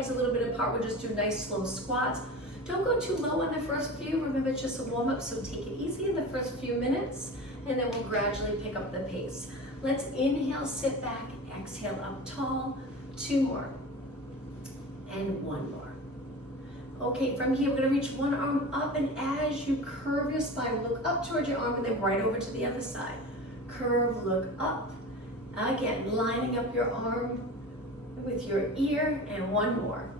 legs a little bit apart. We'll just do nice slow squats. Don't go too low on the first few. Remember, it's just a warm up, so take it easy in the first few minutes, and then we'll gradually pick up the pace. Let's inhale, sit back, exhale up tall, 2 more, and 1 more. Okay, from here, we're gonna reach one arm up, and as you curve your spine, look up towards your arm and then right over to the other side. Curve, look up. Again, lining up your arm with your ear, and 1 more.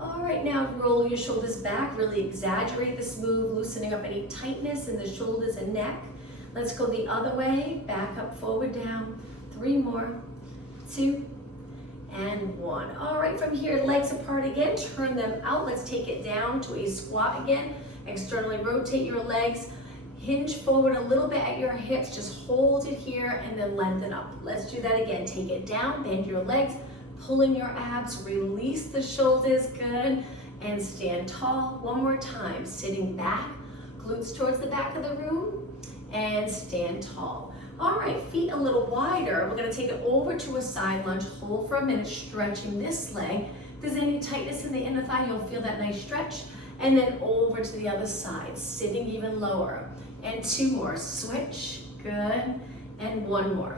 All right, now roll your shoulders back, really exaggerate this move, loosening up any tightness in the shoulders and neck. Let's go the other way, back up, forward, down. 3 more, 2, and 1. All right, from here, legs apart again, turn them out. Let's take it down to a squat again. Externally rotate your legs, hinge forward a little bit at your hips, just hold it here and then lengthen up. Let's do that again. Take it down, bend your legs, pull in your abs, release the shoulders, good, and stand tall. 1 more time, sitting back, glutes towards the back of the room, and stand tall. All right, feet a little wider. We're gonna take it over to a side lunge, hold for a minute, stretching this leg. If there's any tightness in the inner thigh, you'll feel that nice stretch. And then over to the other side, sitting even lower. And 2 more, switch, good, and 1 more.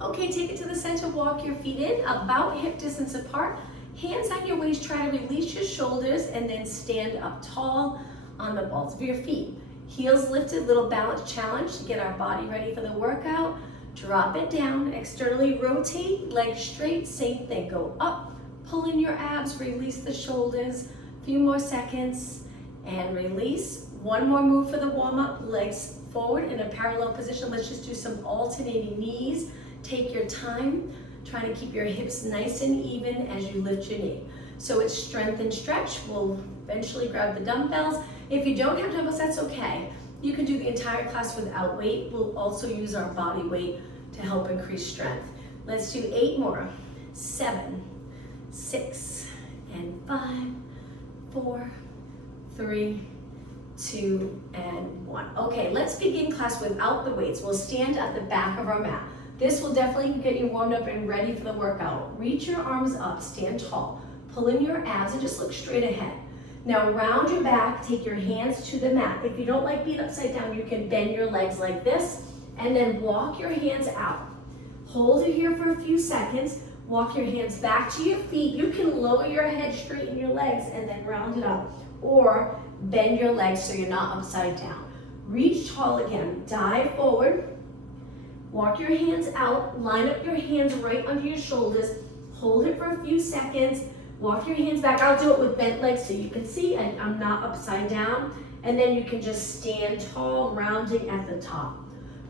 Okay, take it to the center, walk your feet in, about hip distance apart. Hands on your waist, try to release your shoulders and then stand up tall on the balls of your feet. Heels lifted, little balance challenge to get our body ready for the workout. Drop it down, externally rotate, legs straight, same thing. Go up, pull in your abs, release the shoulders. Few more seconds, and release. 1 more move for the warm up, legs forward in a parallel position. Let's just do some alternating knees. Take your time, trying to keep your hips nice and even as you lift your knee. So it's strength and stretch. We'll eventually grab the dumbbells. If you don't have dumbbells, that's okay. You can do the entire class without weight. We'll also use our body weight to help increase strength. Let's do 8 more. 7, 6, and 5, 4, 3, 2, and 1. Okay, let's begin class without the weights. We'll stand at the back of our mat. This will definitely get you warmed up and ready for the workout. Reach your arms up, stand tall. Pull in your abs and just look straight ahead. Now round your back, take your hands to the mat. If you don't like being upside down, you can bend your legs like this and then walk your hands out. Hold it here for a few seconds. Walk your hands back to your feet. You can lower your head, straighten your legs, and then round it up. Or bend your legs so you're not upside down. Reach tall again, dive forward. Walk your hands out, line up your hands right under your shoulders. Hold it for a few seconds. Walk your hands back. I'll do it with bent legs so you can see and I'm not upside down. And then you can just stand tall, rounding at the top.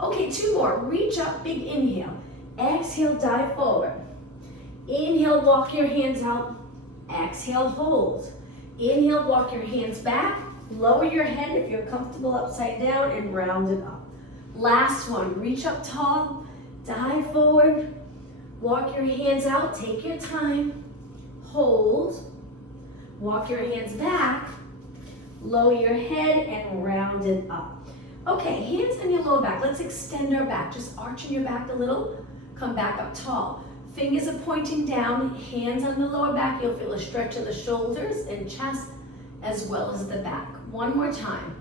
Okay, 2 more. Reach up, big inhale. Exhale, dive forward. Inhale, walk your hands out. Exhale, hold. Inhale, walk your hands back. Lower your head if you're comfortable upside down and round it up. Last one, reach up tall, dive forward. Walk your hands out, take your time. Hold. Walk your hands back. Lower your head and round it up. Okay, hands on your lower back. Let's extend our back. Just arching your back a little. Come back up tall. Fingers are pointing down, hands on the lower back. You'll feel a stretch of the shoulders and chest as well as the back. 1 more time.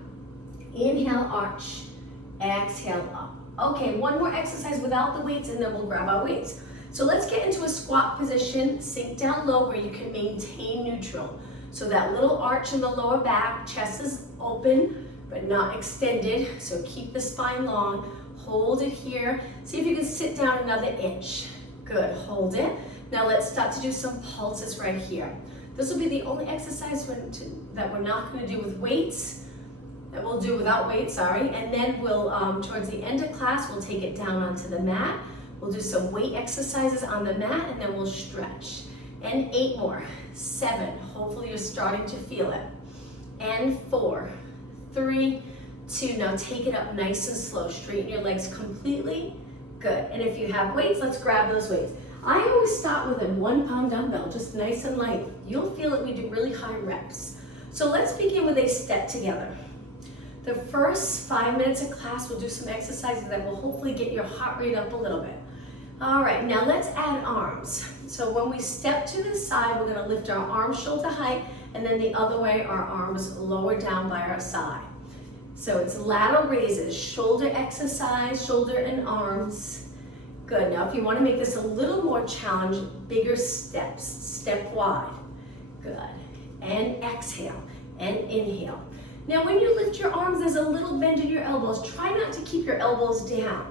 Inhale, arch. Exhale, up. Okay, 1 more exercise without the weights and then we'll grab our weights. So let's get into a squat position, sink down low where you can maintain neutral. So that little arch in the lower back, chest is open but not extended. So keep the spine long, hold it here. See if you can sit down another inch. Good, hold it. Now let's start to do some pulses right here. This will be the only exercise that we're not gonna do with weights, that we'll do without weights, sorry. And then we'll, towards the end of class, we'll take it down onto the mat. We'll do some weight exercises on the mat and then we'll stretch. And 8 more, 7, hopefully you're starting to feel it. And 4, 3, 2, now take it up nice and slow. Straighten your legs completely. Good, and if you have weights, let's grab those weights. I always start with a 1-pound dumbbell, just nice and light. You'll feel it, we do really high reps. So let's begin with a step together. The first 5 minutes of class, we'll do some exercises that will hopefully get your heart rate up a little bit. All right, now let's add arms. So when we step to the side, we're gonna lift our arms shoulder height, and then the other way, our arms lower down by our side. So it's lateral raises, shoulder exercise, shoulder and arms. Good, now if you wanna make this a little more challenging, bigger steps, step wide. Good, and exhale, and inhale. Now when you lift your arms, there's a little bend in your elbows. Try not to keep your elbows down.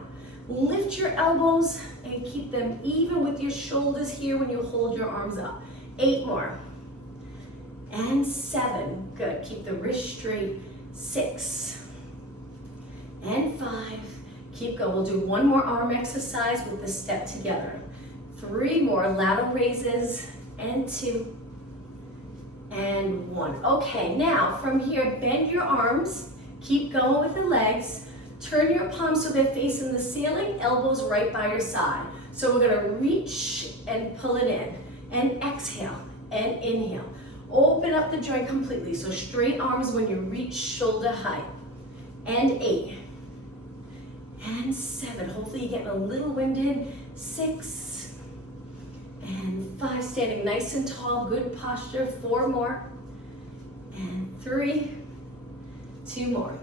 Lift your elbows and keep them even with your shoulders here when you hold your arms up. 8 more. And 7, good, keep the wrist straight. 6, and 5, keep going. We'll do one more arm exercise with the step together. 3 more lateral raises, and 2, and 1. Okay, now from here, bend your arms, keep going with the legs, turn your palms so they're facing the ceiling, elbows right by your side. So we're gonna reach and pull it in, and exhale, and inhale. Open up the joint completely, so straight arms when you reach shoulder height. And 8, and 7, hopefully you're getting a little winded. 6, and 5, standing nice and tall, good posture. 4 more, and 3, 2 more.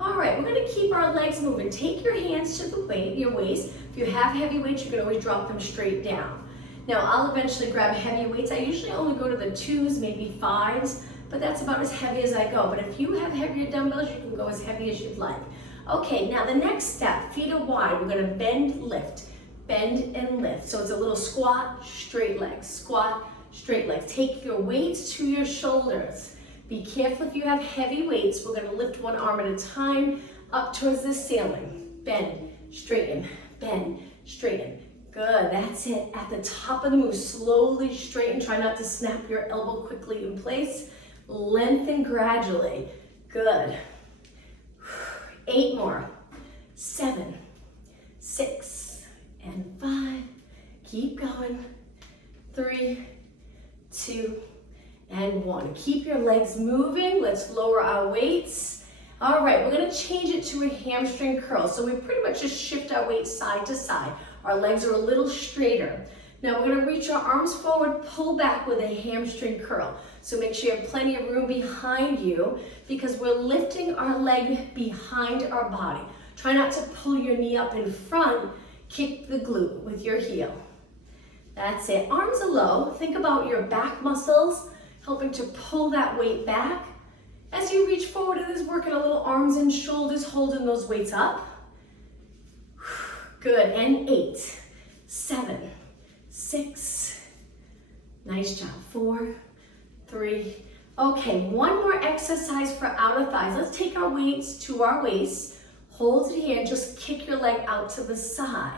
All right, we're gonna keep our legs moving. Take your hands to your waist. If you have heavy weights, you can always drop them straight down. Now, I'll eventually grab heavy weights. I usually only go to the 2s, maybe 5s, but that's about as heavy as I go. But if you have heavier dumbbells, you can go as heavy as you'd like. Okay, now the next step, feet are wide. We're gonna bend, lift, bend and lift. So it's a little squat, straight legs, squat, straight legs. Take your weights to your shoulders. Be careful if you have heavy weights. We're gonna lift one arm at a time up towards the ceiling. Bend, straighten, bend, straighten. Good, that's it. At the top of the move, slowly straighten. Try not to snap your elbow quickly in place. Lengthen gradually. Good. 8 more. 7, 6, and 5. Keep going. 3, 2, and 1. Keep your legs moving. Let's lower our weights. All right, we're gonna change it to a hamstring curl. So we pretty much just shift our weight side to side. Our legs are a little straighter. Now we're gonna reach our arms forward, pull back with a hamstring curl. So make sure you have plenty of room behind you because we're lifting our leg behind our body. Try not to pull your knee up in front. Kick the glute with your heel. That's it. Arms are low. Think about your back muscles helping to pull that weight back. As you reach forward, it is working a little arms and shoulders, holding those weights up. Good, and 8, 7, 6, nice job, 4, 3. Okay, one more exercise for outer thighs. Let's take our weights to our waist, hold it here, and just kick your leg out to the side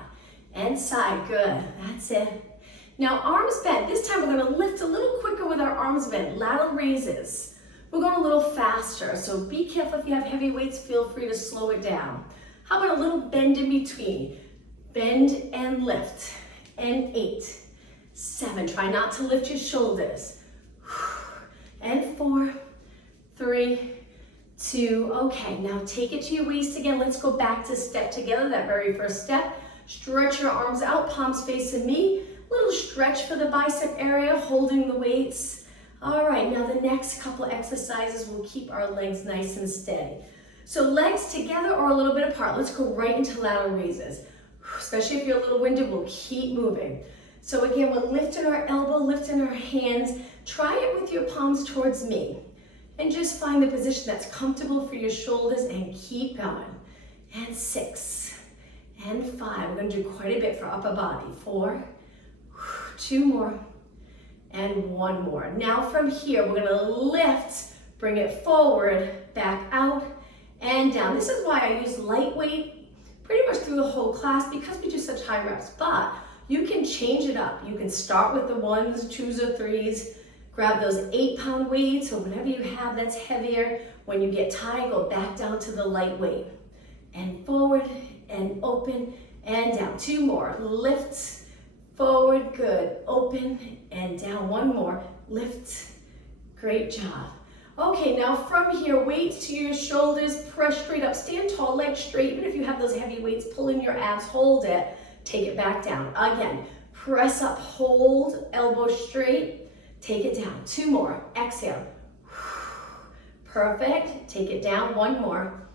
and side. Good, that's it. Now arms bent. This time we're gonna lift a little quicker with our arms bent, lateral raises. We're going a little faster, so be careful if you have heavy weights, feel free to slow it down. How about a little bend in between? Bend and lift, and 8, 7. Try not to lift your shoulders. And 4, 3, 2. Okay, now take it to your waist again. Let's go back to step together, that very first step. Stretch your arms out, palms facing me. Little stretch for the bicep area, holding the weights. All right, now the next couple exercises will keep our legs nice and steady. So legs together or a little bit apart. Let's go right into lateral raises. Especially if you're a little winded, we'll keep moving. So again, we're lifting our elbow, lifting our hands. Try it with your palms towards me. And just find the position that's comfortable for your shoulders and keep going. And 6, and 5. We're gonna do quite a bit for upper body. 4, 2 more, and 1 more. Now from here, we're gonna lift, bring it forward, back out, and down. This is why I use lightweight pretty much through the whole class because we do such high reps, but you can change it up. You can start with the 1s, 2s, or 3s, grab those 8-pound weights or whatever you have that's heavier. When you get tired, go back down to the lightweight. And forward, and open, and down. 2 more, lift, forward, good, open, and down. 1 more, lift, great job. Okay, now from here, weights to your shoulders, press straight up, stand tall, legs straight. Even if you have those heavy weights, pull in your abs, hold it. take it back down. Again, press up, hold, elbow straight, take it down. 2 more, exhale. Perfect, take it down, 1 more.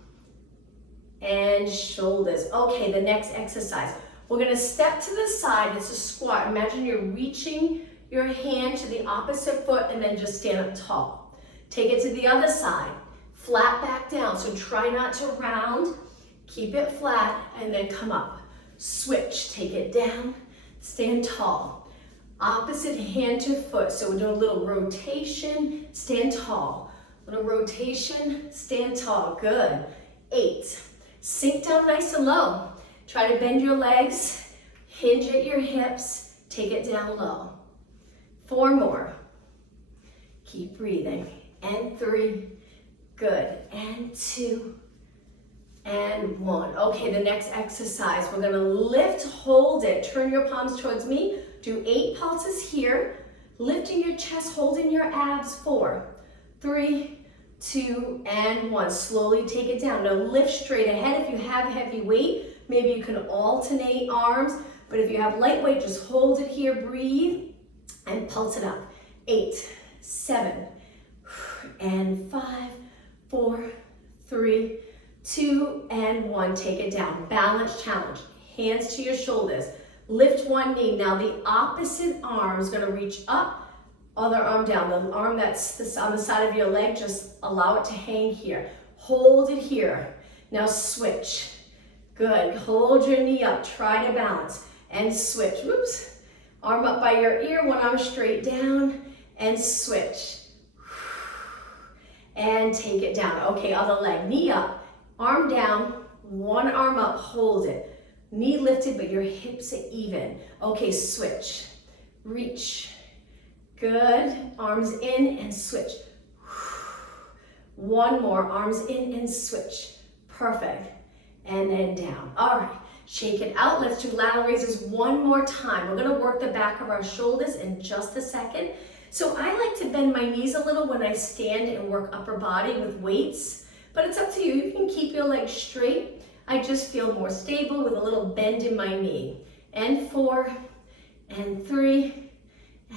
And shoulders. Okay, the next exercise. We're gonna step to the side, it's a squat. Imagine you're reaching your hand to the opposite foot and then just stand up tall. Take it to the other side, flat back down. So try not to round, keep it flat, and then come up. Switch, take it down, stand tall. Opposite hand to foot, so we're doing a little rotation, stand tall. Little rotation, stand tall, good. 8, sink down nice and low. Try to bend your legs, hinge at your hips, take it down low. 4 more. Keep breathing. And 3, good. And 2, and 1. Okay, the next exercise, we're gonna lift, hold it. Turn your palms towards me. Do 8 pulses here. Lifting your chest, holding your abs. 4, 3, 2, and 1. Slowly take it down. Now lift straight ahead. If you have heavy weight, maybe you can alternate arms, but if you have light weight, just hold it here, breathe, and pulse it up. 8, 7, and 5, 4, 3, 2, and 1. Take it down. Balance challenge. Hands to your shoulders. Lift one knee. Now the opposite arm is going to reach up, other arm down. The arm that's on the side of your leg, just allow it to hang here. Hold it here. Now switch. Good. Hold your knee up. Try to balance. And switch. Whoops. Arm up by your ear. One arm straight down. And switch. And take it down. Okay, other leg. Knee up. Arm down. One arm up. Hold it. Knee lifted, but your hips are even. Okay, switch. Reach. Good. Arms in and switch. One more. Arms in and switch. Perfect. And then down. All right. Shake it out. Let's do lateral raises one more time. We're going to work the back of our shoulders in just a second. So I like to bend my knees a little when I stand and work upper body with weights, but it's up to you. You can keep your legs straight. I just feel more stable with a little bend in my knee. And 4, and 3,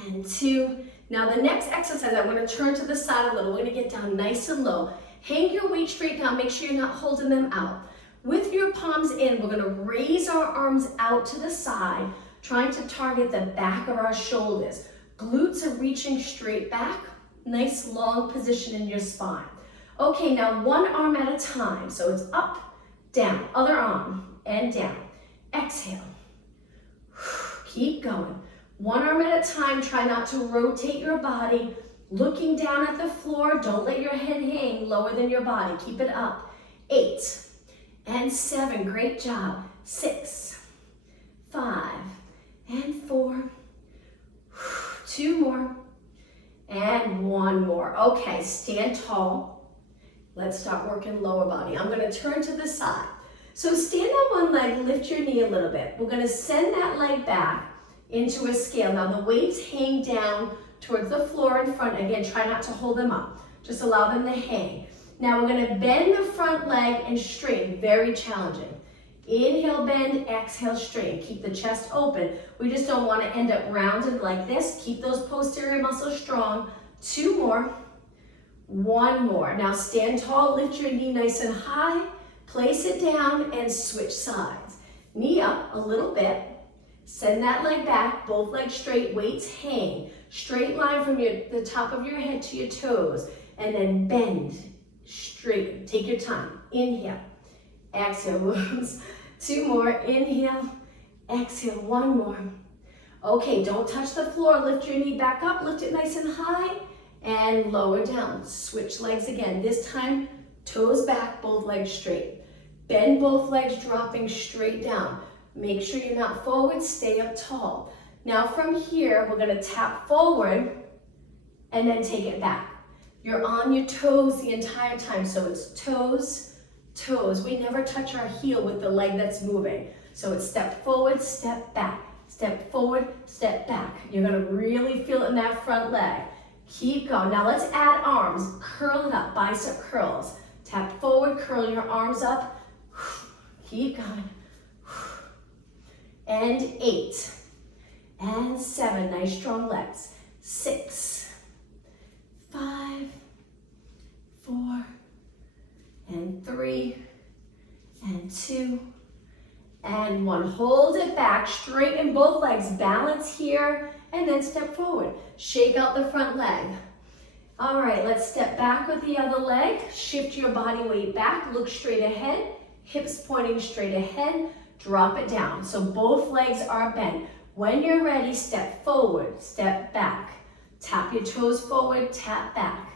and 2. Now the next exercise, I'm going to turn to the side a little. We're going to get down nice and low. Hang your weight straight down. Make sure you're not holding them out. With your palms in, we're going to raise our arms out to the side, trying to target the back of our shoulders. Glutes are reaching straight back. Nice long position in your spine. Okay, now one arm at a time. So it's up, down, other arm, and down. Exhale. Keep going. One arm at a time. Try not to rotate your body. Looking down at the floor. Don't let your head hang lower than your body. Keep it up. 8, and 7. Great job. 6, 5, and 4. 2 more. And 1 more. Okay, stand tall. Let's start working lower body. I'm going to turn to the side. So stand on one leg, lift your knee a little bit. We're going to send that leg back into a scale. Now the weights hang down towards the floor in front. Again, try not to hold them up. Just allow them to hang. Now we're going to bend the front leg and straighten. Very challenging. Inhale, bend, exhale, straighten. Keep the chest open. We just don't want to end up rounded like this. Keep those posterior muscles strong. 2 more. 1 more. Now stand tall, lift your knee nice and high. Place it down and switch sides. Knee up a little bit. Send that leg back, both legs straight, weights hang. Straight line from the top of your head to your toes. And then bend, straighten. Take your time. Inhale, exhale. 2 more. Inhale, exhale. 1 more. Okay, don't touch the floor. Lift your knee back up. Lift it nice and high. And lower down. Switch legs again. This time, toes back, both legs straight. Bend both legs, dropping straight down. Make sure you're not forward, stay up tall. Now from here, we're gonna tap forward and then take it back. You're on your toes the entire time, so it's toes, toes. We never touch our heel with the leg that's moving. So it's step forward, step back. Step forward, step back. You're gonna really feel it in that front leg. Keep going. Now let's add arms. Curl it up, bicep curls. Tap forward, curl your arms up. Keep going. and 8, and 7, nice strong legs, 6, 5, 4, and 3, and 2, and 1. Hold it back, straighten both legs, balance here, and then step forward. Shake out the front leg. All right, let's step back with the other leg. Shift your body weight back, look straight ahead, hips pointing straight ahead, drop it down. So both legs are bent. When you're ready, step forward, step back. Tap your toes forward, tap back.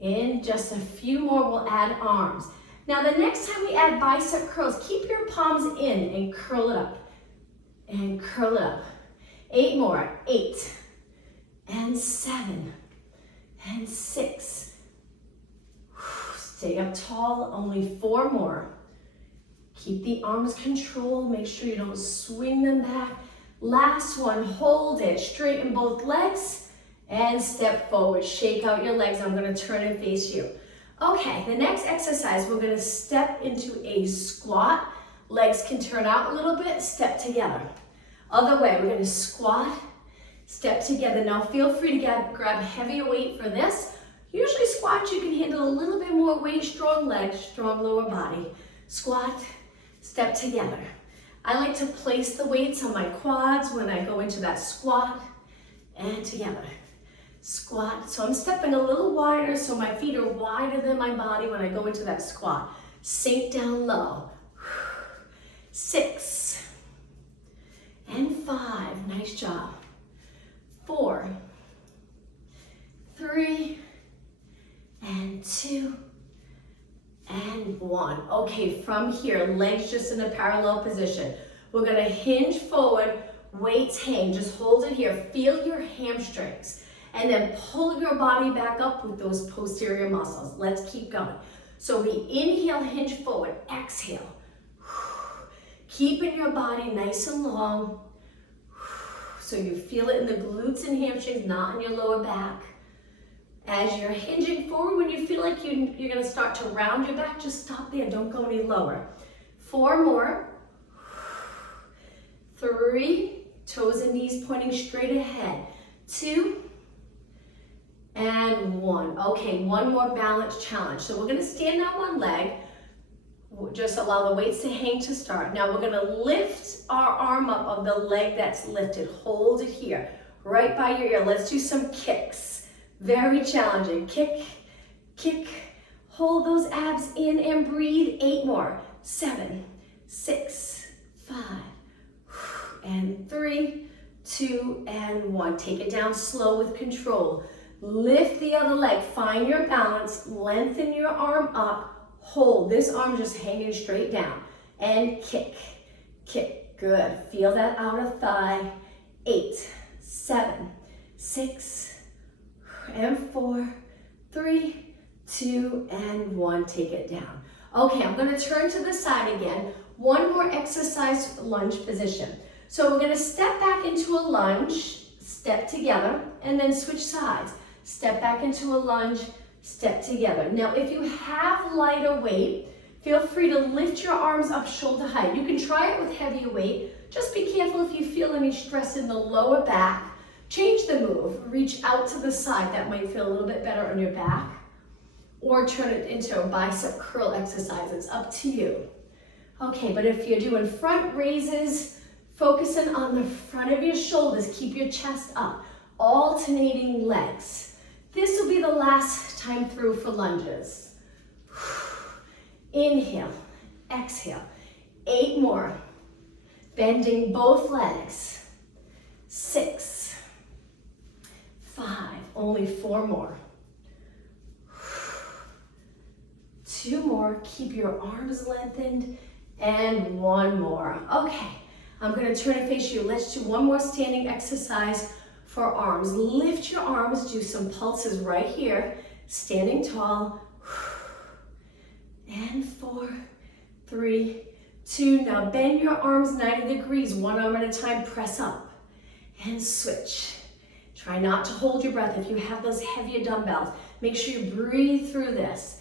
In just a few more, we'll add arms. Now the next time we add bicep curls, keep your palms in and curl it up. And curl it up. 8 more, 8, and 7, and 6. Stay up tall, only 4 more. Keep the arms controlled, make sure you don't swing them back. Last one, hold it, straighten both legs, and step forward. Shake out your legs, I'm gonna turn and face you. Okay, the next exercise, we're gonna step into a squat. Legs can turn out a little bit, step together. Other way, we're gonna squat, step together. Now feel free to grab heavier weight for this. Usually squats, you can handle a little bit more weight, strong legs, strong lower body. Squat, step together. I like to place the weights on my quads when I go into that squat, and together. Squat, so I'm stepping a little wider so my feet are wider than my body when I go into that squat. Sink down low. 6, and 5, nice job. 4, 3, and 2, and 1. Okay, from here, legs just in a parallel position. We're gonna hinge forward, weights hang, just hold it here. Feel your hamstrings, and then pull your body back up with those posterior muscles. Let's keep going. So we inhale, hinge forward, exhale. Keeping your body nice and long, so you feel it in the glutes and hamstrings, not in your lower back. As you're hinging forward, when you feel like you're gonna start to round your back, just stop there, don't go any lower. 4 more. 3, toes and knees pointing straight ahead. 2, and 1. Okay, one more balance challenge. So we're gonna stand on one leg, just allow the weights to hang to start. Now we're gonna lift our arm up of the leg that's lifted. Hold it here, right by your ear. Let's do some kicks. Very challenging. Kick, kick. Hold those abs in and breathe. 8 more. 7, 6, 5, and 3, 2, and 1. Take it down slow with control. Lift the other leg. Find your balance. Lengthen your arm up. Hold. This arm just hanging straight down. And kick, kick. Good. Feel that outer thigh. 8, 7, 6, and 4, 3, 2, and 1. Take it down. Okay, I'm going to turn to the side again. One more exercise, lunge position. So we're going to step back into a lunge, step together, and then switch sides. Step back into a lunge, step together. Now, if you have lighter weight, feel free to lift your arms up shoulder height. You can try it with heavier weight. Just be careful if you feel any stress in the lower back. Change the move. Reach out to the side. That might feel a little bit better on your back. Or turn it into a bicep curl exercise. It's up to you. Okay, but if you're doing front raises, focusing on the front of your shoulders, keep your chest up. Alternating legs. This will be the last time through for lunges. Inhale, exhale. 8 more. Bending both legs. 6, 5, only 4 more. 2 more, keep your arms lengthened, and 1 more. Okay, I'm gonna turn and face you. Let's do one more standing exercise for arms. Lift your arms, do some pulses right here. Standing tall. And 4, 3, 2. Now bend your arms 90 degrees, one arm at a time, press up. And switch. Try not to hold your breath if you have those heavier dumbbells. Make sure you breathe through this.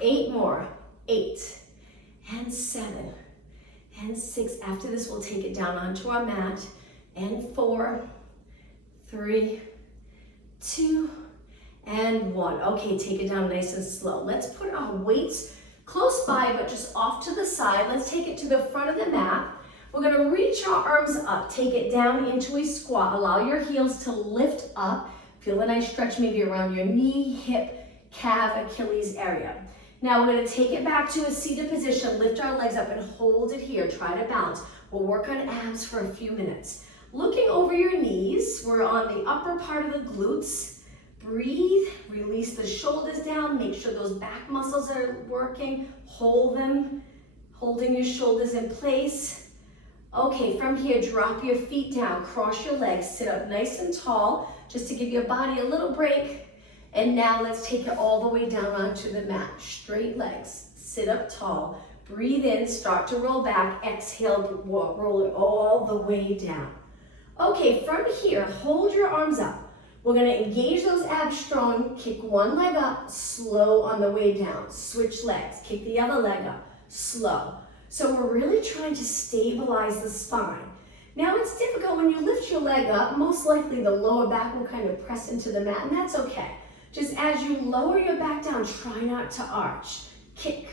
8 more. 8, and 7, and 6. After this, we'll take it down onto our mat, and 4, 3, 2, and 1. Okay, take it down nice and slow. Let's put our weights close by, but just off to the side. Let's take it to the front of the mat. We're gonna reach our arms up, take it down into a squat. Allow your heels to lift up. Feel a nice stretch maybe around your knee, hip, calf, Achilles area. Now we're gonna take it back to a seated position, lift our legs up and hold it here. Try to balance. We'll work on abs for a few minutes. Looking over your knees, we're on the upper part of the glutes. Breathe, release the shoulders down, make sure those back muscles are working. Hold them, holding your shoulders in place. Okay, from here, drop your feet down, cross your legs, sit up nice and tall, just to give your body a little break. And now let's take it all the way down onto the mat. Straight legs, sit up tall, breathe in, start to roll back, exhale, roll it all the way down. Okay, from here, hold your arms up. We're gonna engage those abs strong, kick one leg up, slow on the way down. Switch legs, kick the other leg up, slow. So we're really trying to stabilize the spine. Now it's difficult when you lift your leg up, most likely the lower back will kind of press into the mat, and that's okay. Just as you lower your back down, try not to arch. Kick.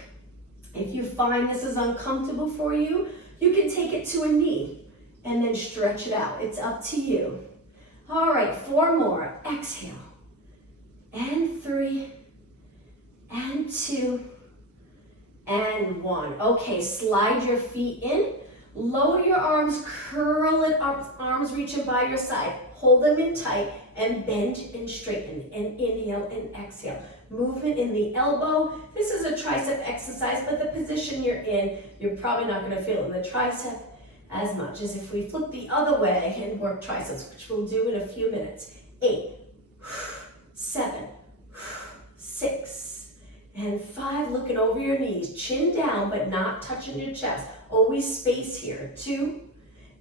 If you find this is uncomfortable for you, you can take it to a knee and then stretch it out. It's up to you. All right, 4 more. Exhale. And 3, and 2, and 1. Okay, slide your feet in, lower your arms, curl it up, arms reaching by your side. Hold them in tight and bend and straighten, and inhale and exhale. Movement in the elbow. This is a tricep exercise, but the position you're in, you're probably not gonna feel it in the tricep as much as if we flip the other way and work triceps, which we'll do in a few minutes. 8, 7, 6, and 5, looking over your knees, chin down, but not touching your chest. Always space here. 2,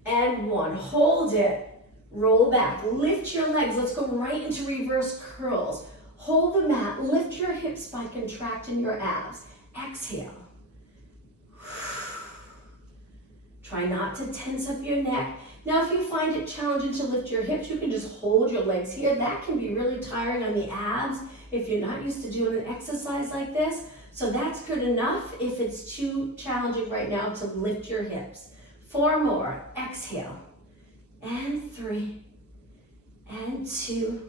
and 1. Hold it. Roll back. Lift your legs. Let's go right into reverse curls. Hold the mat. Lift your hips by contracting your abs. Exhale. Try not to tense up your neck. Now, if you find it challenging to lift your hips, you can just hold your legs here. That can be really tiring on the abs if you're not used to doing an exercise like this. So that's good enough if it's too challenging right now to lift your hips. 4 more. Exhale. And 3, and 2,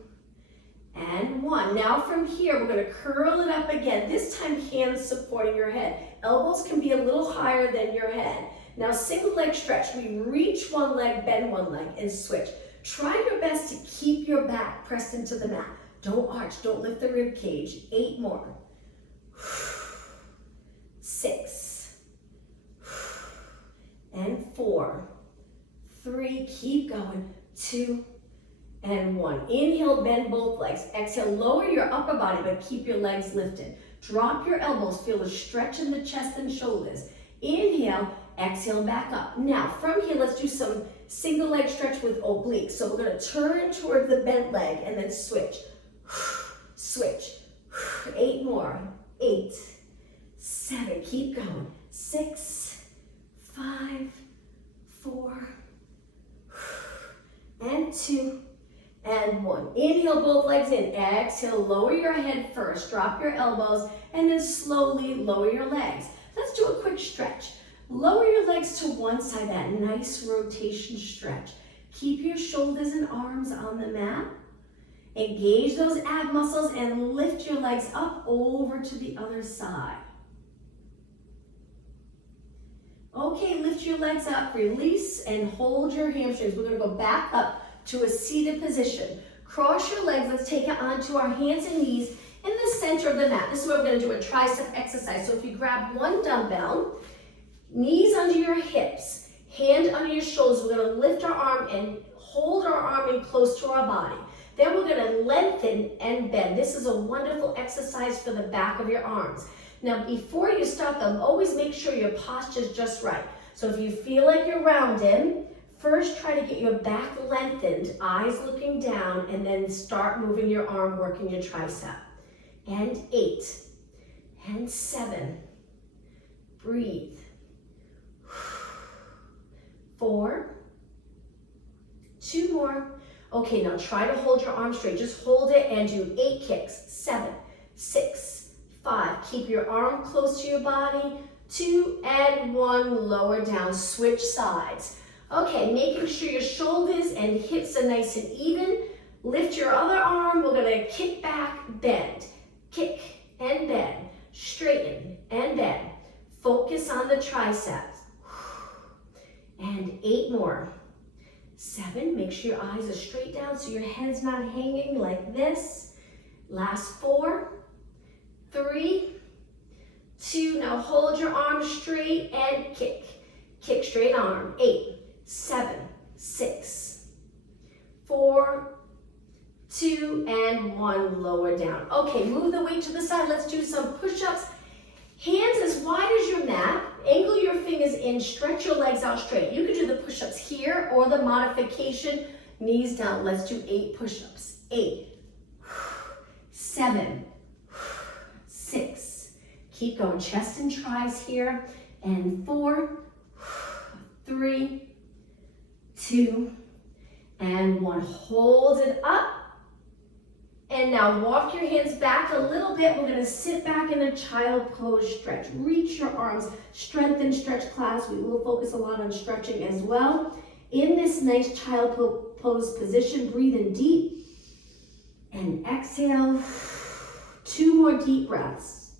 and 1. Now from here, we're gonna curl it up again. This time, hands supporting your head. Elbows can be a little higher than your head. Now, single leg stretch. We reach one leg, bend one leg, and switch. Try your best to keep your back pressed into the mat. Don't arch, don't lift the rib cage. 8 more. 6, and 4, 3, keep going, 2, and 1. Inhale, bend both legs. Exhale, lower your upper body, but keep your legs lifted. Drop your elbows, feel a stretch in the chest and shoulders. Inhale, exhale, back up. Now, from here, let's do some single leg stretch with obliques. So we're gonna turn toward the bent leg and then switch. Switch. 8 more. 8, 7, keep going. 6, 5, 4, and 2, and 1. Inhale, both legs in. Exhale, lower your head first. Drop your elbows, and then slowly lower your legs. Let's do a quick stretch. Lower your legs to one side, that nice rotation stretch. Keep your shoulders and arms on the mat. Engage those ab muscles and lift your legs up over to the other side. Okay, lift your legs up, release, and hold your hamstrings. We're gonna go back up to a seated position. Cross your legs, let's take it onto our hands and knees in the center of the mat. This is where we're gonna do a tricep exercise. So if you grab one dumbbell, knees under your hips, hand under your shoulders, we're gonna lift our arm and hold our arm in close to our body. Then we're gonna lengthen and bend. This is a wonderful exercise for the back of your arms. Now, before you start them, always make sure your posture is just right. So if you feel like you're rounded, first try to get your back lengthened, eyes looking down, and then start moving your arm, working your tricep. And 8, and 7, breathe. 4, 2 more. Okay, now try to hold your arm straight. Just hold it and do 8 kicks. 7, 6, 5. Keep your arm close to your body. 2 and 1, lower down. Switch sides. Okay, making sure your shoulders and hips are nice and even. Lift your other arm. We're gonna kick back, bend. Kick and bend. Straighten and bend. Focus on the triceps. And 8 more. 7, make sure your eyes are straight down so your head's not hanging like this. Last 4, 3, 2, now hold your arm straight and kick. Kick straight arm. 8, 7, 6, 4, 2, and 1, lower down. Okay, move the weight to the side. Let's do some push-ups. Hands as wide as your mat. Angle your fingers in, stretch your legs out straight. You can do the push-ups here or the modification, knees down. Let's do 8 push-ups. 8, 7, 6. Keep going, chest and tris here. And 4, 3, 2, and 1. Hold it up. And now walk your hands back a little bit. We're gonna sit back in a child pose stretch. Reach your arms, strengthen stretch class. We will focus a lot on stretching as well. In this nice child pose position, breathe in deep and exhale. 2 more deep breaths.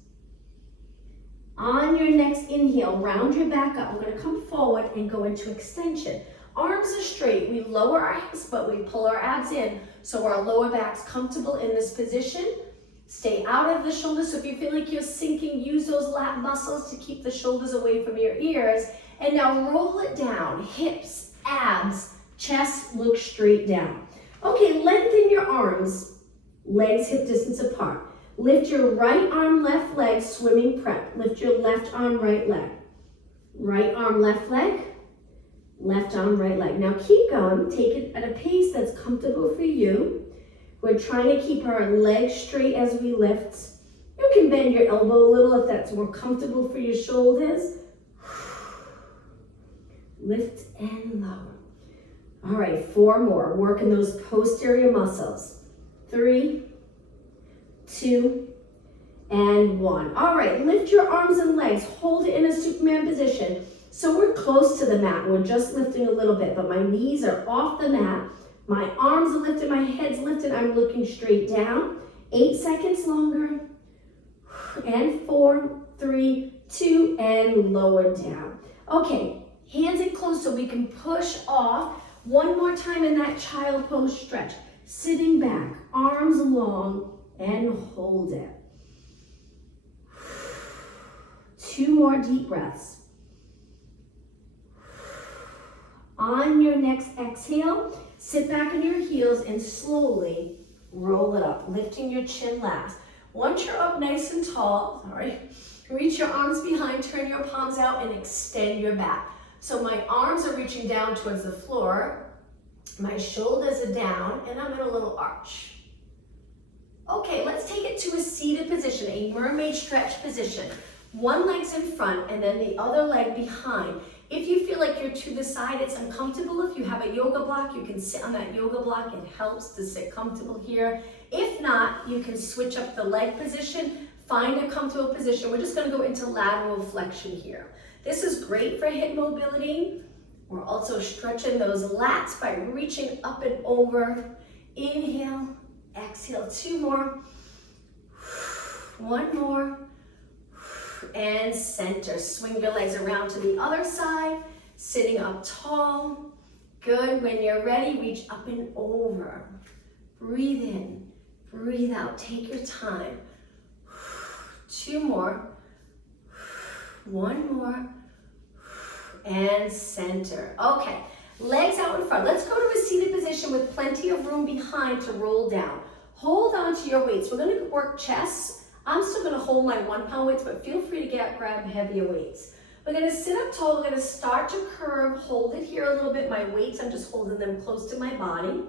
On your next inhale, round your back up. We're gonna come forward and go into extension. Arms are straight. We lower our hips, but we pull our abs in so our lower back's comfortable in this position. Stay out of the shoulders. So if you feel like you're sinking, use those lat muscles to keep the shoulders away from your ears. And now roll it down. Hips, abs, chest, look straight down. Okay, lengthen your arms. Legs hip distance apart. Lift your right arm, left leg, swimming prep. Lift your left arm, right leg. Right arm, left leg. Left arm, right leg. Now keep going. Take it at a pace that's comfortable for you. We're trying to keep our legs straight as we lift. You can bend your elbow a little if that's more comfortable for your shoulders. Lift and lower. All right, 4 more. Working those posterior muscles. 3, 2, and 1. All right, lift your arms and legs. Hold it in a Superman position. So we're close to the mat. We're just lifting a little bit, but my knees are off the mat. My arms are lifted, my head's lifted. I'm looking straight down. 8 seconds longer. And 4, 3, 2, and lower down. Okay, hands in close so we can push off. One more time in that child pose stretch. Sitting back, arms long, and hold it. 2 more deep breaths. On your next exhale, sit back on your heels and slowly roll it up, lifting your chin last. Once you're up nice and tall, reach your arms behind, turn your palms out and extend your back. So my arms are reaching down towards the floor, my shoulders are down, and I'm in a little arch. Okay, let's take it to a seated position, a mermaid stretch position. One leg's in front and then the other leg behind. If you feel like you're to the side, it's uncomfortable. If you have a yoga block, you can sit on that yoga block. It helps to sit comfortable here. If not, you can switch up the leg position, find a comfortable position. We're just gonna go into lateral flexion here. This is great for hip mobility. We're also stretching those lats by reaching up and over. Inhale, exhale, 2 more. 1 more. And center. Swing your legs around to the other side, sitting up tall. Good. When you're ready, reach up and over. Breathe in, breathe out. Take your time. 2 more. 1 more. And center. Okay. Legs out in front. Let's go to a seated position with plenty of room behind to roll down. Hold on to your weights. We're going to work chest. I'm still gonna hold my 1 pound weights, but feel free to grab heavier weights. We're gonna sit up tall, we're gonna start to curve, hold it here a little bit. My weights, I'm just holding them close to my body.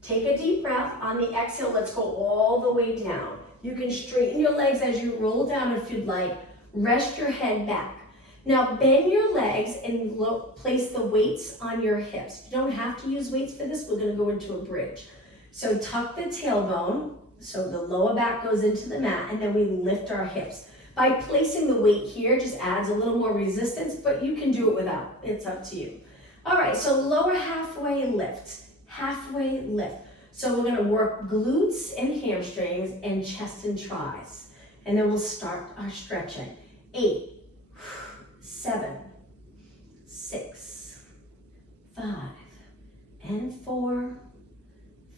Take a deep breath. On the exhale, let's go all the way down. You can straighten your legs as you roll down if you'd like. Rest your head back. Now bend your legs and place the weights on your hips. You don't have to use weights for this. We're gonna go into a bridge. So tuck the tailbone, so the lower back goes into the mat, and then we lift our hips. By placing the weight here, just adds a little more resistance, but you can do it without. It's up to you. All right, so lower halfway lift, halfway lift. So we're gonna work glutes and hamstrings and chest and tris. And then we'll start our stretching. 8, 7, 6, 5, and 4,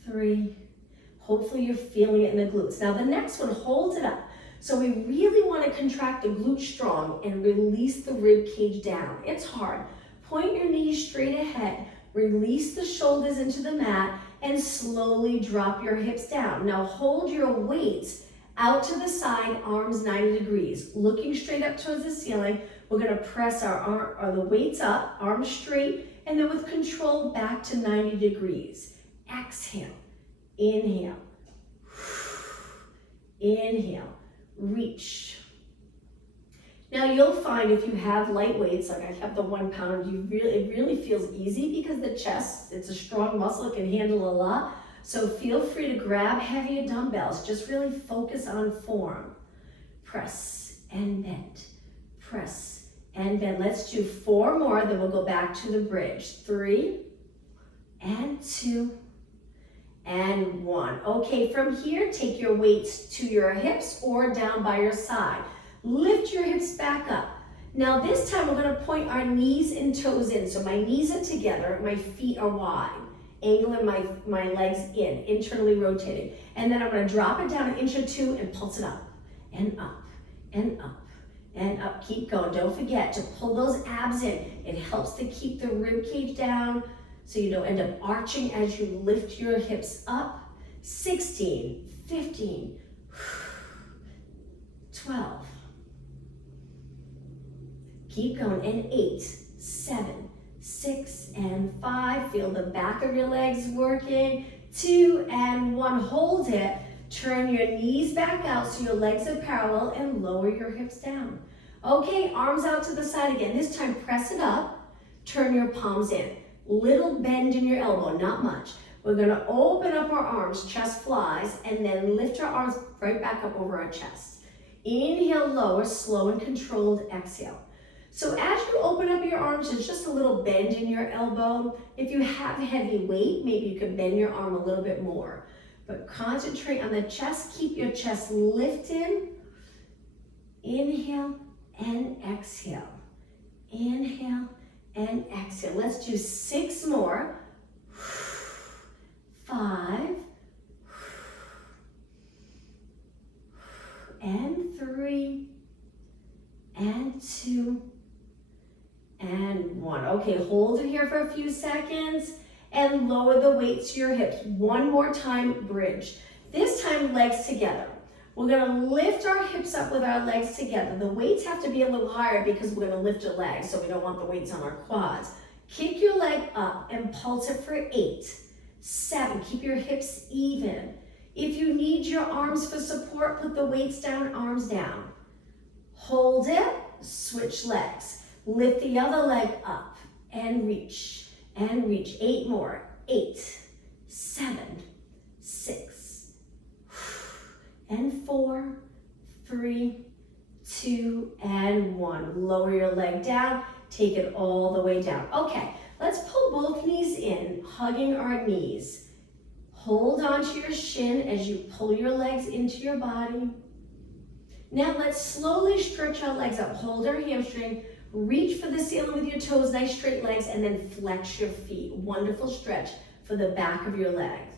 3. Hopefully you're feeling it in the glutes. Now the next one, hold it up. So we really want to contract the glute strong and release the rib cage down. It's hard. Point your knees straight ahead. Release the shoulders into the mat and slowly drop your hips down. Now hold your weights out to the side, arms 90 degrees. Looking straight up towards the ceiling, we're gonna press the weights up, arms straight, and then with control back to 90 degrees. Exhale, inhale, inhale, reach. Now you'll find if you have light weights, like I have the 1 pound, it really feels easy because the chest, it's a strong muscle, it can handle a lot. So feel free to grab heavier dumbbells. Just really focus on form. Press and bend. Press and bend. Let's do 4 more, then we'll go back to the bridge. 3 and 2 and 1. Okay, from here, take your weights to your hips or down by your side. Lift your hips back up. Now this time we're gonna point our knees and toes in. So my knees are together, my feet are wide. Angling my legs in, internally rotating. And then I'm gonna drop it down 1 or 2 inches and pulse it up, and up, and up, and up. Keep going. Don't forget to pull those abs in. It helps to keep the rib cage down so you don't end up arching as you lift your hips up. 16, 15, 12. Keep going. And 8, 7, 6, and 5. Feel the back of your legs working. 2 and 1. Hold it. Turn your knees back out so your legs are parallel and lower your hips down. Okay, arms out to the side again. This time press it up. Turn your palms in. Little bend in your elbow, not much. We're gonna open up our arms, chest flies, and then lift our arms right back up over our chest. Inhale, lower, slow and controlled exhale. So as you open up your arms, there's just a little bend in your elbow. If you have heavy weight, maybe you can bend your arm a little bit more. But concentrate on the chest. Keep your chest lifted. Inhale and exhale. Inhale and exhale. Let's do 6 more. 5. And 3. And 2. And 1. Okay, hold it here for a few seconds and lower the weights to your hips. 1 more time, bridge. This time, legs together. We're gonna lift our hips up with our legs together. The weights have to be a little higher because we're gonna lift your legs, so we don't want the weights on our quads. Kick your leg up and pulse it for 8, 7. Keep your hips even. If you need your arms for support, put the weights down, arms down. Hold it, switch legs. Lift the other leg up and reach, and reach. 8 more. 8, 7, 6, and 4, 3, 2, and 1. Lower your leg down, take it all the way down. Okay, let's pull both knees in, hugging our knees. Hold on to your shin as you pull your legs into your body. Now let's slowly stretch our legs up. Hold our hamstring. Reach for the ceiling with your toes, nice straight legs, and then flex your feet. Wonderful stretch for the back of your legs.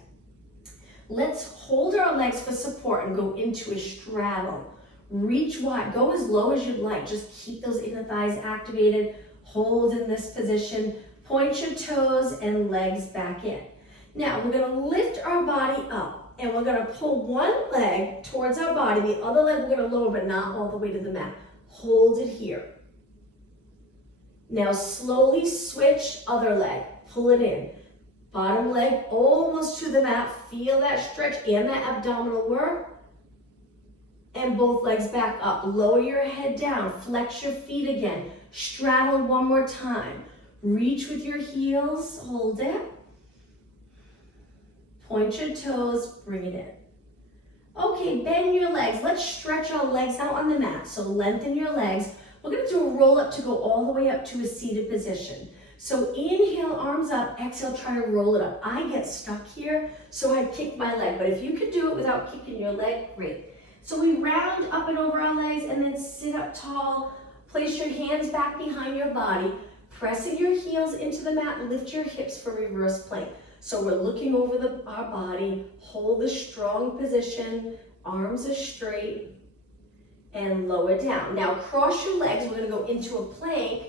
Let's hold our legs for support and go into a straddle. Reach wide, go as low as you'd like. Just keep those inner thighs activated. Hold in this position. Point your toes and legs back in. Now we're gonna lift our body up and we're gonna pull one leg towards our body. The other leg we're gonna lower, but not all the way to the mat. Hold it here. Now slowly switch other leg, pull it in. Bottom leg almost to the mat, feel that stretch and that abdominal work. and both legs back up. Lower your head down, flex your feet again. Straddle one more time. Reach with your heels, hold it. Point your toes, bring it in. Okay, bend your legs. Let's stretch our legs out on the mat. So lengthen your legs. We're gonna do a roll up to go all the way up to a seated position. So inhale, arms up, exhale, try to roll it up. I get stuck here, so I kick my leg, but if you could do it without kicking your leg, great. So we round up and over our legs and then sit up tall. Place your hands back behind your body, pressing your heels into the mat, lift your hips for reverse plank. So we're looking over our body, hold a strong position, arms are straight, and lower down. Now cross your legs, we're gonna go into a plank,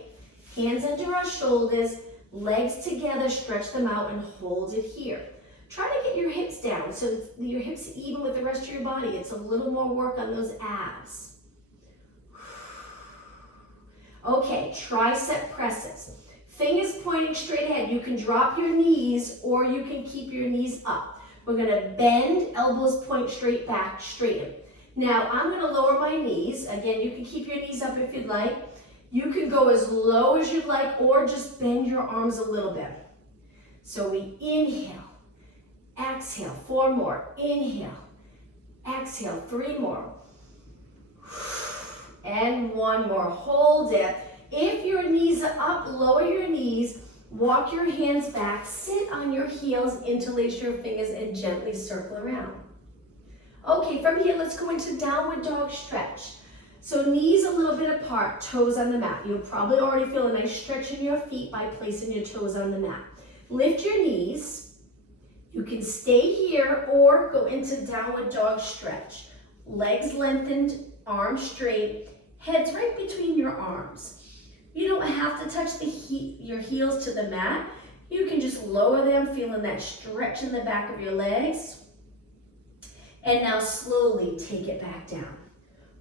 hands under our shoulders, legs together, stretch them out and hold it here. Try to get your hips down so your hips even with the rest of your body. It's a little more work on those abs. Okay, tricep presses. Fingers pointing straight ahead. You can drop your knees or you can keep your knees up. We're gonna bend, elbows point straight back, straighten. Now I'm gonna lower my knees. Again, you can keep your knees up if you'd like. You can go as low as you'd like or just bend your arms a little bit. So we inhale, exhale, 4 more. Inhale, exhale, 3 more. And 1 more, hold it. If your knees are up, lower your knees, walk your hands back, sit on your heels, interlace your fingers and gently circle around. Okay, from here, let's go into downward dog stretch. So knees a little bit apart, toes on the mat. You'll probably already feel a nice stretch in your feet by placing your toes on the mat. Lift your knees. You can stay here or go into downward dog stretch. Legs lengthened, arms straight, heads right between your arms. You don't have to touch your heels to the mat. You can just lower them, feeling that stretch in the back of your legs. And now slowly take it back down.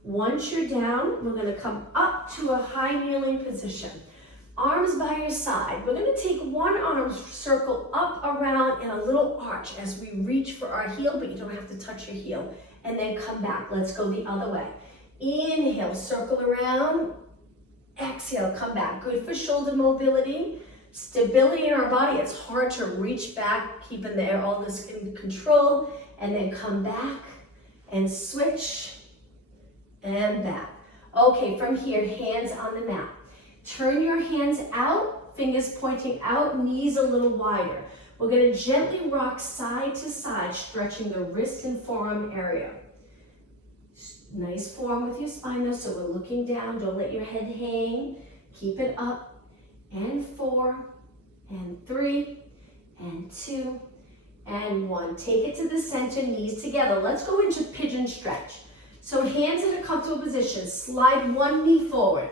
Once you're down, we're gonna come up to a high kneeling position. Arms by your side. We're gonna take one arm, circle up, around, and a little arch as we reach for our heel, but you don't have to touch your heel. And then come back. Let's go the other way. Inhale, circle around. Exhale, come back. Good for shoulder mobility. Stability in our body. It's hard to reach back, keeping all this in control. And then come back and switch and back. Okay, from here, hands on the mat. Turn your hands out, fingers pointing out, knees a little wider. We're gonna gently rock side to side, stretching the wrist and forearm area. Nice form with your spine though, so we're looking down. Don't let your head hang. Keep it up. And 4, and 3, and 2, and 1. Take it to the center, knees together. Let's go into pigeon stretch. So hands in a comfortable position. Slide one knee forward.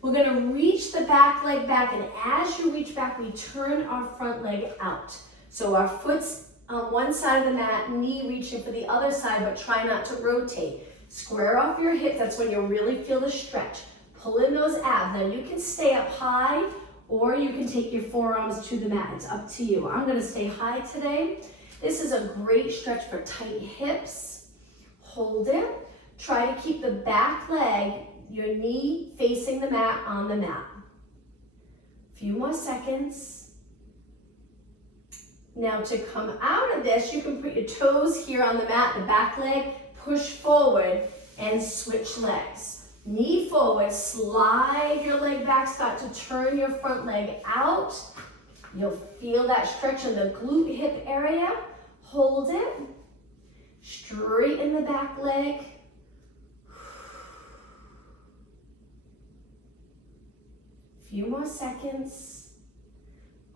We're gonna reach the back leg back, and as you reach back, we turn our front leg out. So our foot's on one side of the mat, knee reaching for the other side, but try not to rotate. Square off your hips, that's when you'll really feel the stretch. Pull in those abs. Now you can stay up high or you can take your forearms to the mat. It's up to you. I'm gonna stay high today. This is a great stretch for tight hips. Hold it. Try to keep the back leg, your knee facing the mat on the mat. Few more seconds. Now to come out of this, you can put your toes here on the mat, the back leg, push forward and switch legs. Knee forward, slide your leg back, start to turn your front leg out. You'll feel that stretch in the glute hip area. Hold it. Straighten the back leg. Few more seconds.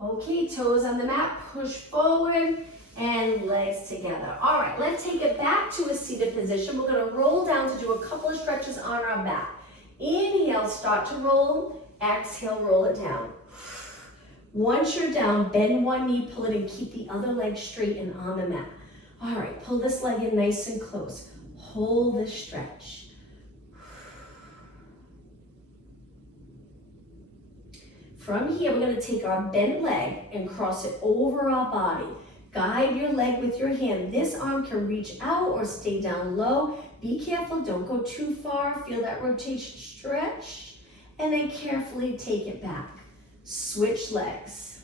Okay, toes on the mat, push forward and legs together. All right, let's take it back to a seated position. We're gonna roll down to do a couple of stretches on our back. Inhale, start to roll. Exhale, roll it down. Once you're down, bend one knee, pull it and keep the other leg straight and on the mat. All right, pull this leg in nice and close. Hold this stretch. From here, we're gonna take our bent leg and cross it over our body. Guide your leg with your hand. This arm can reach out or stay down low. Be careful, don't go too far. Feel that rotation stretch. And then carefully take it back. Switch legs.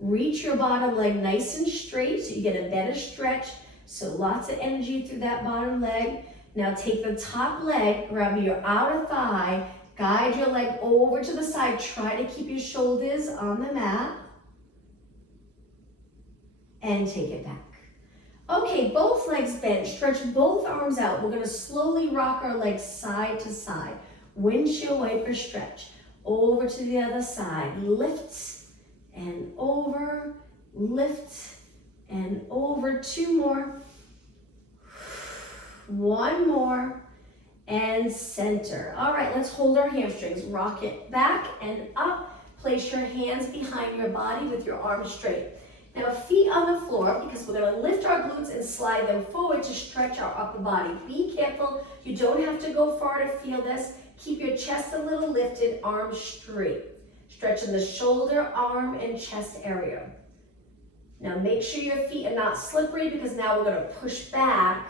Reach your bottom leg nice and straight so you get a better stretch. So lots of energy through that bottom leg. Now take the top leg, grab your outer thigh, guide your leg over to the side. Try to keep your shoulders on the mat. And take it back. Okay, both legs bent. Stretch both arms out. We're gonna slowly rock our legs side to side. Windshield wiper stretch. Over to the other side. Lift and over. Lift and over. 2 more. 1 more. And center. All right, let's hold our hamstrings. Rock it back and up. Place your hands behind your body with your arms straight. Now feet on the floor, because we're gonna lift our glutes and slide them forward to stretch our upper body. Be careful, you don't have to go far to feel this. Keep your chest a little lifted, arms straight. Stretching the shoulder, arm, and chest area. Now make sure your feet are not slippery because now we're gonna push back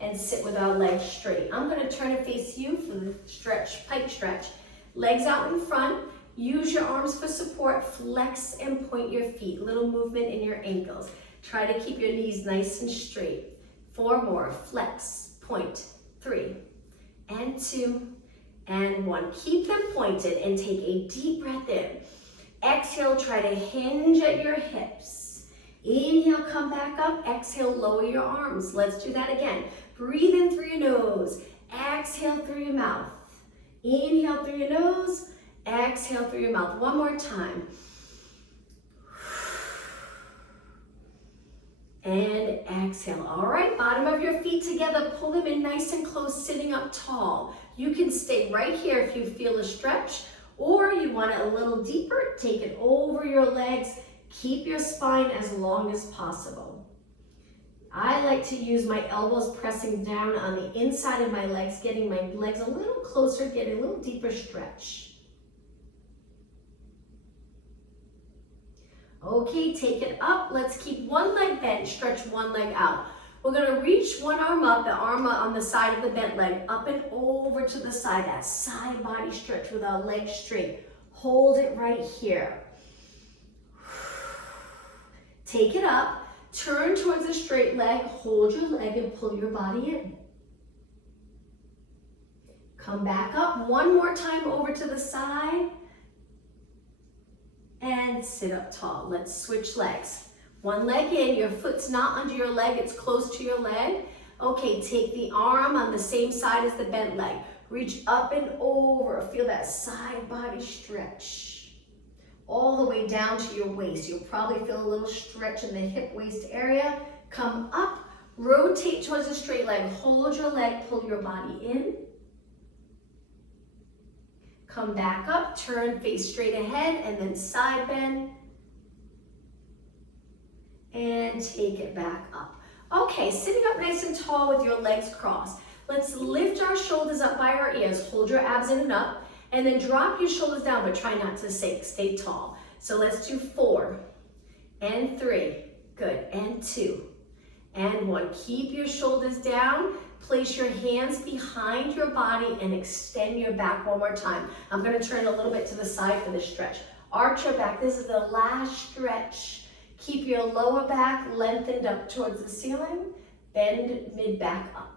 and sit with our legs straight. I'm gonna turn and face you for the stretch, pike stretch. Legs out in front. Use your arms for support, flex and point your feet. Little movement in your ankles. Try to keep your knees nice and straight. 4 more, flex, point, 3, and 2, and 1. Keep them pointed and take a deep breath in. Exhale, try to hinge at your hips. Inhale, come back up. Exhale, lower your arms. Let's do that again. Breathe in through your nose. Exhale through your mouth. Inhale through your nose. Exhale through your mouth. 1 more time. And exhale. All right, bottom of your feet together. Pull them in nice and close, sitting up tall. You can stay right here if you feel a stretch, or you want it a little deeper, take it over your legs. Keep your spine as long as possible. I like to use my elbows pressing down on the inside of my legs, getting my legs a little closer, getting a little deeper stretch. Okay, take it up. Let's keep one leg bent, stretch one leg out. We're gonna reach one arm up, the arm on the side of the bent leg, up and over to the side, that side body stretch with our legs straight. Hold it right here. Take it up, turn towards a straight leg, hold your leg and pull your body in. Come back up, one more time over to the side. And sit up tall. Let's switch legs. One leg in, your foot's not under your leg, it's close to your leg. Okay, take the arm on the same side as the bent leg. Reach up and over, feel that side body stretch. All the way down to your waist. You'll probably feel a little stretch in the hip waist area. Come up, rotate towards a straight leg. Hold your leg, pull your body in. Come back up, turn, face straight ahead, and then side bend. And take it back up. Okay, sitting up nice and tall with your legs crossed. Let's lift our shoulders up by our ears. Hold your abs in and up, and then drop your shoulders down, but try not to sink. Stay tall. So let's do 4, and 3, good, and 2, and 1. Keep your shoulders down. Place your hands behind your body and extend your back one more time. I'm gonna turn a little bit to the side for this stretch. Arch your back, this is the last stretch. Keep your lower back lengthened up towards the ceiling. Bend mid-back up.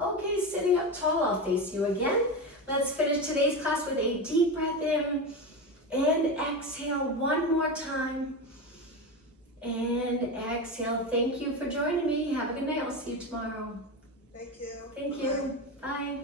Okay, sitting up tall, I'll face you again. Let's finish today's class with a deep breath in and exhale one more time. And exhale. Thank you for joining me. Have a good night. I'll see you tomorrow. Thank you. Thank you. Bye.